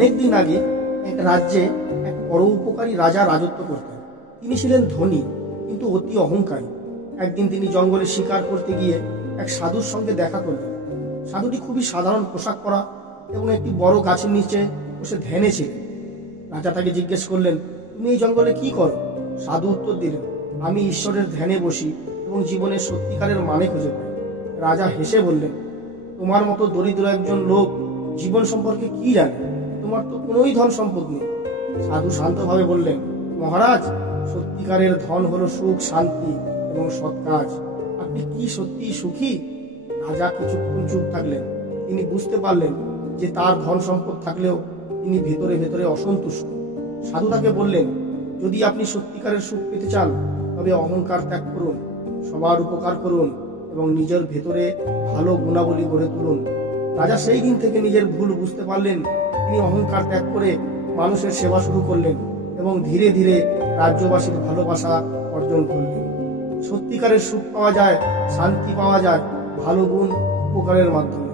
অনেকদিন আগে এক রাজ্যে এক পরোপকারী রাজা রাজত্ব করতেন। তিনি ছিলেন ধনী কিন্তু অতি অহংকারী। একদিন তিনি জঙ্গলে শিকার করতে গিয়ে এক সাধুর সঙ্গে দেখা করলেন। সাধুটি খুবই সাধারণ পোশাক পরা এবং একটি বড় গাছের নিচে বসে ধ্যানে ছিলেন। রাজা তাকে জিজ্ঞেস করলেন, তুমি এই জঙ্গলে কি করো? সাধু উত্তর দিলেন, আমি ঈশ্বরের ধ্যানে বসি এবং জীবনের সত্যিকারের মানে খুঁজে পাই। রাজা হেসে বললেন, তোমার মতো দরিদ্র একজন লোক জীবন সম্পর্কে কি জানে? তোমার তো কোনোই ধন সম্পদ নেই। সাধু শান্তভাবে বললেন, মহারাজ, সত্যিকারের ধন হলো সুখ, শান্তি এবং সৎ কাজ। আপনি কি সত্যিই সুখী? রাজা কিছুক্ষণ চুপ থাকলেন। তিনি বুঝতে পারলেন যে তার ধন সম্পদ থাকলেও তিনি ভেতরে ভেতরে অসন্তুষ্ট। সাধু তাকে বললেন, যদি আপনি সত্যিকারের সুখ পেতে চান তবে অহংকার ত্যাগ করুন, সবার উপকার করুন এবং নিজের ভেতরে ভালো গুণাবলী গড়ে তুলুন। রাজা সেই দিন থেকে নিজের ভুল বুঝতে পারলেন। তিনি অহংকার ত্যাগ করে মানুষের সেবা শুরু করলেন এবং ধীরে ধীরে রাজ্যবাসীর ভালোবাসা অর্জন করলেন। সত্যিকারের সুখ পাওয়া যায়, শান্তি পাওয়া যায় ভালো গুণ উপকারের মাধ্যমে।